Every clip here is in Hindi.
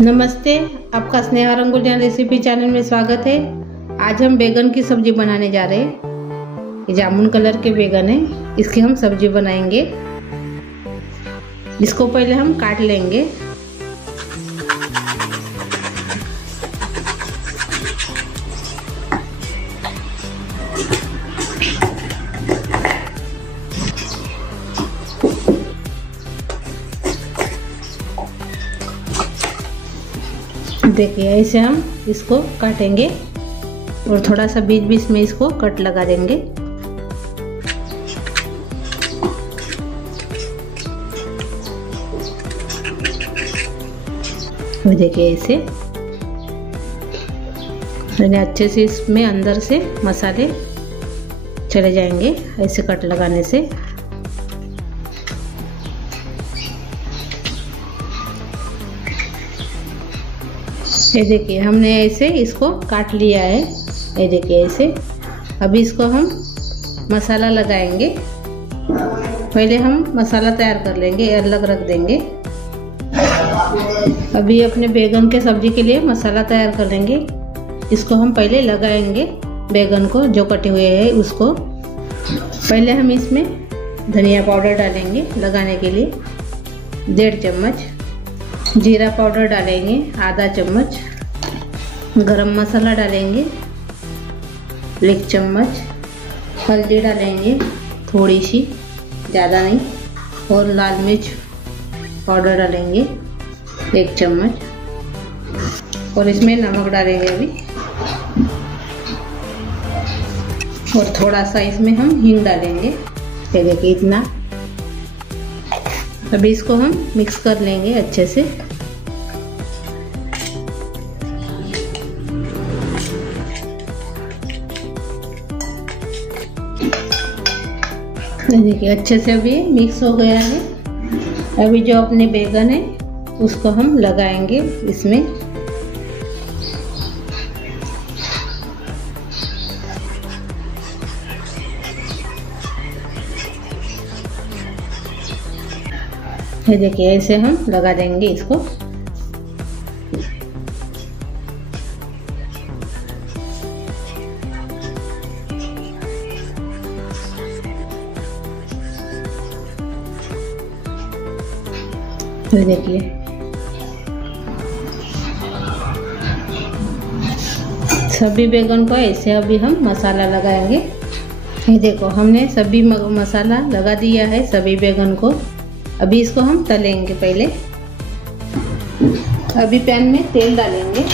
नमस्ते, आपका स्नेहा रंगोलिया रेसिपी चैनल में स्वागत है। आज हम बैगन की सब्जी बनाने जा रहे हैं। ये जामुन कलर के बैगन है, इसकी हम सब्जी बनाएंगे। इसको पहले हम काट लेंगे। देखिए ऐसे हम इसको काटेंगे और थोड़ा सा बीच बीच में इसको कट लगा देंगे। वो देखिए ऐसे मैंने अच्छे से इसमें अंदर से मसाले चले जाएंगे ऐसे कट लगाने से। ये देखिए हमने ऐसे इसको काट लिया है। ये देखिए ऐसे। अभी इसको हम मसाला लगाएंगे। पहले हम मसाला तैयार कर लेंगे, अलग रख देंगे। अभी अपने बैगन के सब्जी के लिए मसाला तैयार कर लेंगे। इसको हम पहले लगाएंगे बैगन को, जो कटे हुए हैं उसको। पहले हम इसमें धनिया पाउडर डालेंगे लगाने के लिए 1.5 चम्मच, जीरा पाउडर डालेंगे आधा चम्मच, गरम मसाला डालेंगे 1 चम्मच, हल्दी डालेंगे थोड़ी सी, ज़्यादा नहीं, और लाल मिर्च पाउडर डालेंगे 1 चम्मच, और इसमें नमक डालेंगे अभी, और थोड़ा सा इसमें हम हींग डालेंगे। ये देखिए इतना। अभी इसको हम मिक्स कर लेंगे अच्छे से। देखिए अच्छे से अभी मिक्स हो गया है। अभी जो अपने बैगन है उसको हम लगाएंगे इसमें। ये देखिए ऐसे हम लगा देंगे इसको। ये देखिए सभी बैगन को ऐसे अभी हम मसाला लगाएंगे। ये देखो हमने सभी मसाला लगा दिया है सभी बैगन को। अभी इसको हम तलेंगे। पहले अभी पैन में तेल डालेंगे।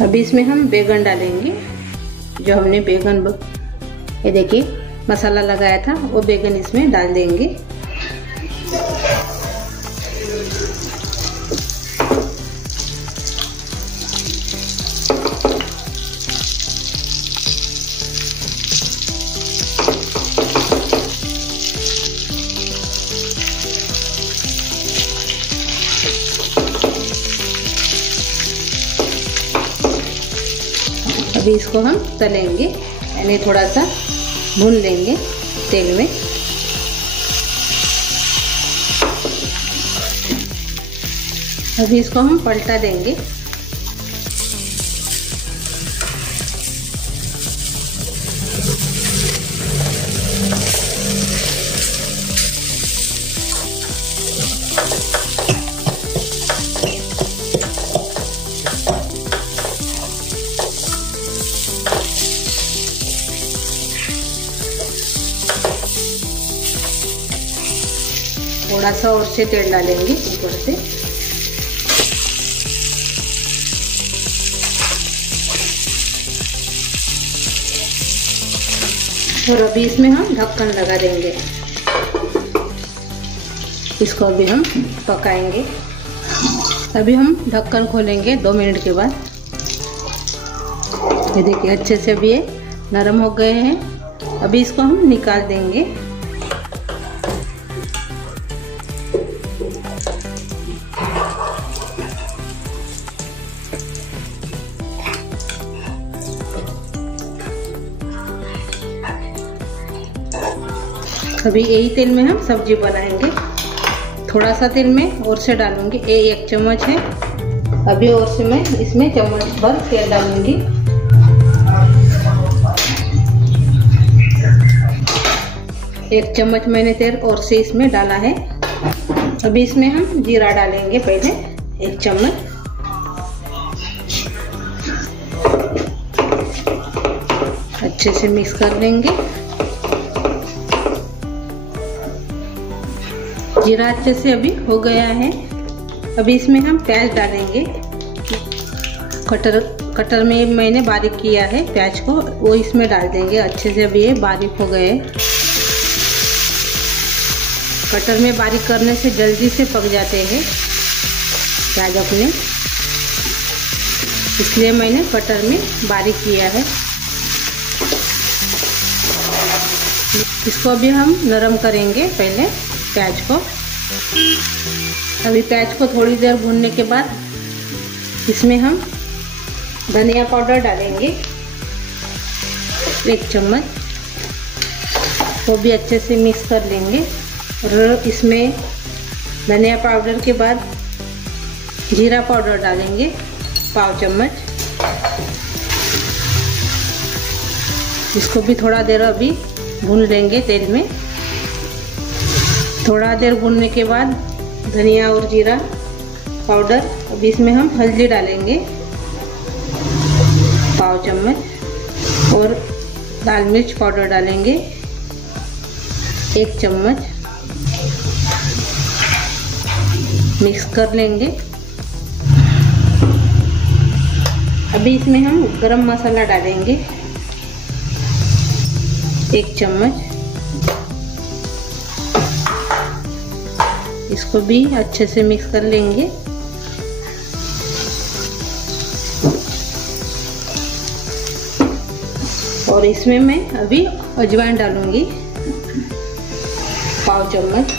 अभी इसमें हम बैगन डालेंगे, जो हमने बैगन ये देखिए मसाला लगाया था वो बैगन इसमें डाल देंगे। अभी इसको हम तलेंगे, यानी थोड़ा सा भून लेंगे तेल में। अभी इसको हम पलटा देंगे। थोड़ा सा और से तेल डालेंगे ऊपर से। और अभी इसमें हम ढक्कन लगा देंगे। इसको अभी हम पकाएंगे। अभी हम ढक्कन खोलेंगे 2 मिनट के बाद। ये देखिए अच्छे से अभी ये नरम हो गए हैं। अभी इसको हम निकाल देंगे। अभी यही तेल में हम सब्जी बनाएंगे। थोड़ा सा तेल में और से डालूंगी, ये 1 चम्मच है। अभी और से मैं इसमें चम्मच भर तेल डालूंगी। एक चम्मच मैंने तेल और से इसमें डाला है। अभी इसमें हम जीरा डालेंगे पहले 1 चम्मच। अच्छे से मिक्स कर लेंगे। जीरा अच्छे से अभी हो गया है। अभी इसमें हम प्याज डालेंगे। कटर में मैंने बारीक किया है प्याज को, वो इसमें डाल देंगे। अच्छे से अभी ये बारीक हो गए। कटर में बारीक करने से जल्दी से पक जाते हैं प्याज अपने, इसलिए मैंने कटर में बारीक किया है। इसको अभी हम नरम करेंगे पहले प्याज को। अभी प्याज को थोड़ी देर भूनने के बाद इसमें हम धनिया पाउडर डालेंगे 1 चम्मच। वो भी अच्छे से मिक्स कर लेंगे। और इसमें धनिया पाउडर के बाद जीरा पाउडर डालेंगे 1/2 चम्मच। इसको भी थोड़ा देर अभी भून लेंगे तेल में। थोड़ा देर भूनने के बाद धनिया और जीरा पाउडर, अभी इसमें हम हल्दी डालेंगे 1/2 चम्मच और लाल मिर्च पाउडर डालेंगे 1 चम्मच। मिक्स कर लेंगे। अभी इसमें हम गरम मसाला डालेंगे 1 चम्मच। इसको भी अच्छे से मिक्स कर लेंगे। और इसमें मैं अभी अजवाइन डालूंगी 1/2 चम्मच।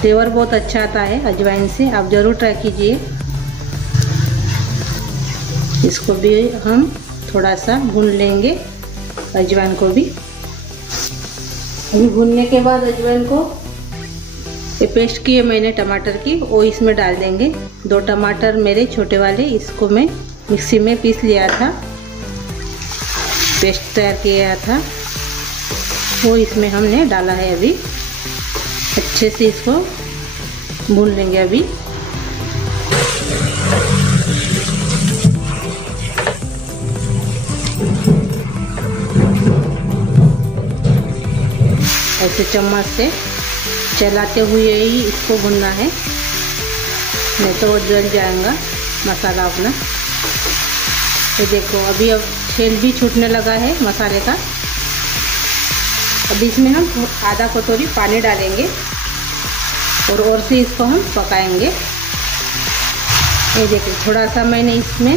फ्लेवर बहुत अच्छा आता है अजवाइन से, आप ज़रूर ट्राई कीजिए। इसको भी हम थोड़ा सा भून लेंगे, अजवाइन को भी। अभी भूनने के बाद अजवाइन को, ये पेस्ट की है मैंने टमाटर की, वो इसमें डाल देंगे। 2 टमाटर मेरे छोटे वाले, इसको मैं मिक्सी में पीस लिया था, पेस्ट तैयार किया था, वो इसमें हमने डाला है। अभी अच्छे से इसको भून लेंगे। अभी ऐसे चम्मच से चलाते हुए ही इसको भूनना है, नहीं तो वो जल जाएगा मसाला अपना। ये देखो अभी अब तेल भी छूटने लगा है मसाले का। अभी इसमें हम आधा कटोरी पानी डालेंगे और से इसको हम पकाएंगे। ये देखिए थोड़ा सा मैंने इसमें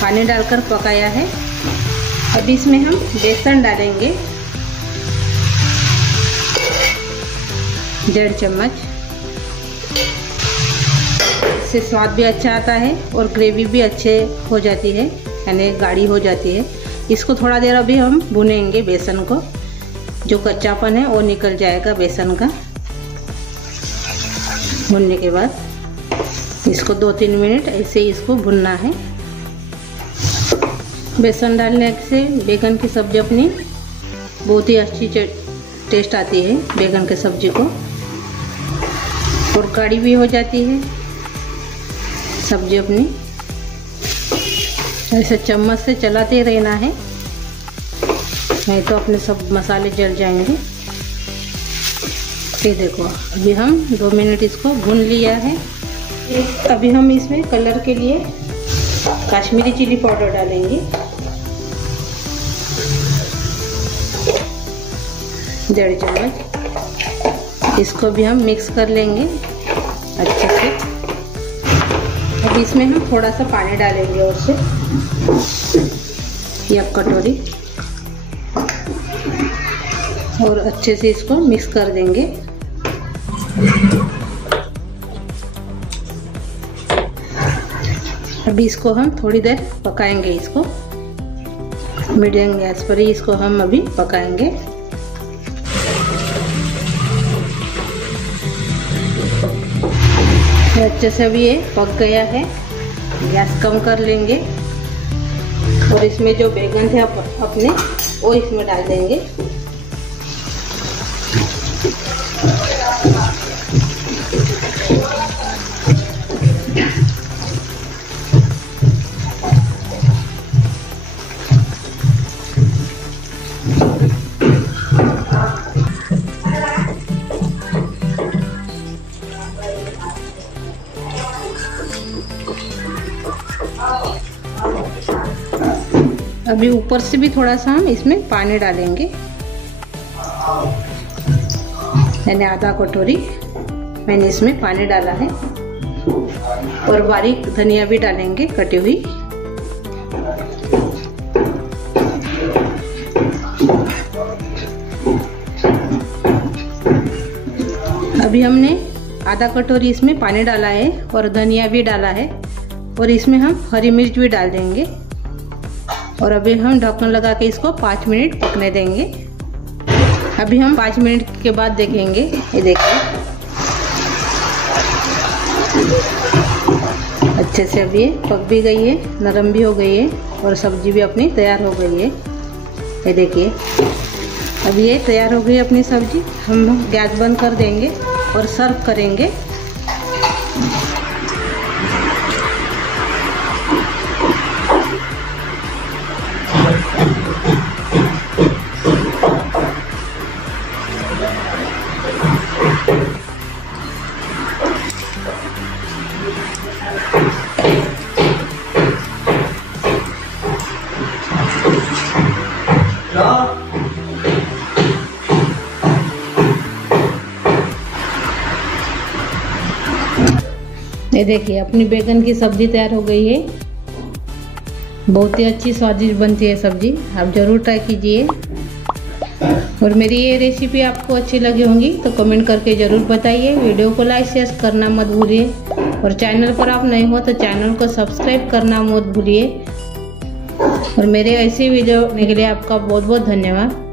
पानी डालकर पकाया है। अभी इसमें हम बेसन डालेंगे 1.5 चम्मच। इससे स्वाद भी अच्छा आता है और ग्रेवी भी अच्छे हो जाती है, यानी गाढ़ी हो जाती है। इसको थोड़ा देर अभी हम भुनेंगे। बेसन को, जो कच्चापन है वो निकल जाएगा बेसन का। भुनने के बाद इसको 2-3 मिनट ऐसे ही इसको भुनना है। बेसन डालने से बैगन की सब्ज़ी अपनी बहुत ही अच्छी टेस्ट आती है बैगन की सब्ज़ी को, और गाढ़ी भी हो जाती है सब्ज़ी अपनी। ऐसे चम्मच से चलाते रहना है, नहीं तो अपने सब मसाले जल जाएंगे। ये देखो अभी हम 2 मिनट इसको भून लिया है। अभी हम इसमें कलर के लिए कश्मीरी चिली पाउडर डालेंगे 1.5 चम्मच। इसको भी हम मिक्स कर लेंगे अच्छे से। अब इसमें हम थोड़ा सा पानी डालेंगे और से 1 कटोरी, और अच्छे से इसको मिक्स कर देंगे। अभी इसको हम थोड़ी देर पकाएंगे। इसको मीडियम गैस पर ही इसको हम अभी पकाएंगे। अच्छे से अभी ये पक गया है। गैस कम कर लेंगे और इसमें जो बैगन थे अपने वो इसमें डाल देंगे। अभी ऊपर से भी थोड़ा सा हम इसमें पानी डालेंगे, यानी आधा कटोरी मैंने इसमें पानी डाला है। और बारीक धनिया भी डालेंगे कटी हुई। अभी हमने आधा कटोरी इसमें पानी डाला है और धनिया भी डाला है और इसमें हम हरी मिर्च भी डाल देंगे। और अभी हम ढक्कन लगा के इसको 5 मिनट पकने देंगे। अभी हम 5 मिनट के बाद देखेंगे। ये देखिए अच्छे से अभी ये पक भी गई है, नरम भी हो गई है और सब्जी भी अपनी तैयार हो गई है। ये देखिए अभी ये तैयार हो गई अपनी सब्जी। हम गैस बंद कर देंगे और सर्व करेंगे। ये देखिए अपनी बैगन की सब्जी तैयार हो गई है। बहुत ही अच्छी स्वादिष्ट बनती है सब्जी, आप ज़रूर ट्राई कीजिए। और मेरी ये रेसिपी आपको अच्छी लगी होंगी तो कमेंट करके ज़रूर बताइए। वीडियो को लाइक शेयर करना मत भूलिए और चैनल पर आप नए हो तो चैनल को सब्सक्राइब करना मत भूलिए। और मेरे ऐसी वीडियो देखने के लिए आपका बहुत बहुत धन्यवाद।